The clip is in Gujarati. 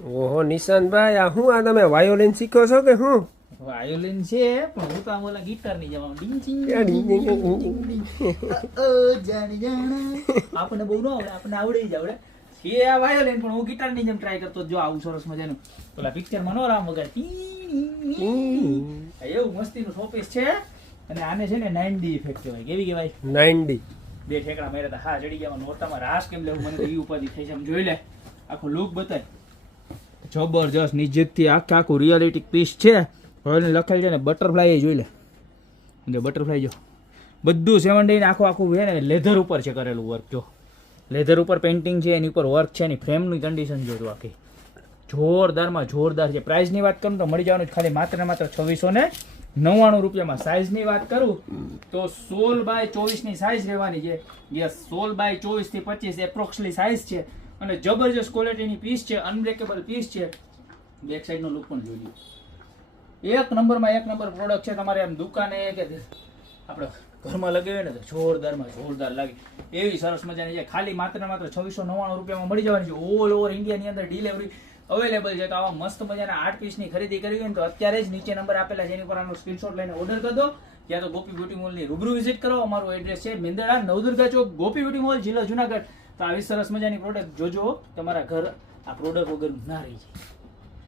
ઓહો નિશાંતભાઈ, આ શું આ તમે વાયોલિન શીખો છો કે શું? વાયોલિન છે પણ હું તો આમ ઓલા ગિટાર ની જવાનું ડીંગ ચીંગ જાણી જાણા આપણને બહુ ન આવડે, આપણને આવડી જ આવડે છે આ વાયોલિન, પણ હું ગિટાર ની જેમ ટ્રાય કરતો જો આવું સરસ મજાનું ઓલા પિક્ચર માં નો રામ વગર એવું મસ્તીનું શોપીસ છે. અને આને છે ને 9D ઇફેક્ટ કહેવાય. કેવી કહેવાય? 9D. બે ઠેકડા માર્યા હતા. હા ચડી ગયા નોરતામાં રાસ કેમ લેવું મને તો ઈ ઉપાધિ થઈ છે. આમ જોઈ લે આખો લુક બતાય જબરજસ્ત નિજેકથી આખું રિયાલિટી પીસ છે. હવે લખાઈ છે ને બટરફ્લાય જોઈ લે, બટરફ્લાય જો બધું 7D આખું છે ને લેધર ઉપર છે કરેલું વર્ક. જો લેધર ઉપર પેઇન્ટિંગ છે, એની ઉપર વર્ક છે, એની ફ્રેમની કન્ડિશન જોજો આખી જોરદારમાં જોરદાર છે. પ્રાઇસની વાત કરું તો મળી જવાનું ખાલી માત્ર 2699 રૂપિયામાં. સાઇઝની વાત કરું તો 16x24 ની સાઇઝ રહેવાની છે. યસ 16x24 થી 25 એપ્રોક્સલી સાઇઝ છે અને જબરજસ્ત ક્વોલિટીની પીસ છે, અનબ્રેકેબલ પીસ છે. બેક સાઈડનો લુક પણ જોઈ લો. એક નંબર પ્રોડક્ટ છે. તમારે આમ દુકાને કે આપણે ઘરમાં લગાવીએ ને તો જોરદાર લાગે એવી સરસ મજાની છે. ખાલી માત્ર 2699 રૂપિયામાં મળી જવાની છે. ઓલ ઓવર ઇન્ડિયાની અંદર ડિલિવરી અવેલેબલ છે. તો આવા મસ્ત મજાના 8 પીસની ખરીદી કરવી હોય ને તો અત્યારે જ નીચે નંબર આપેલા છે એની પર આનો સ્ક્રીનશોટ લઈને ઓર્ડર કરી દો. ત્યાં તો ગોપી બ્યુટી મોલની રૂબરૂ વિઝિટ કરો. અમારું એડ્રેસ છે મેંદરડા નવદુર્ગા ચોક, ગોપી બ્યુટી મોલ, જિલ્લો જુનાગઢ. તો આવી સરસ મજાની પ્રોડક્ટ જોજો, તમારા ઘર આ પ્રોડક્ટ વગર ના રહી જાય.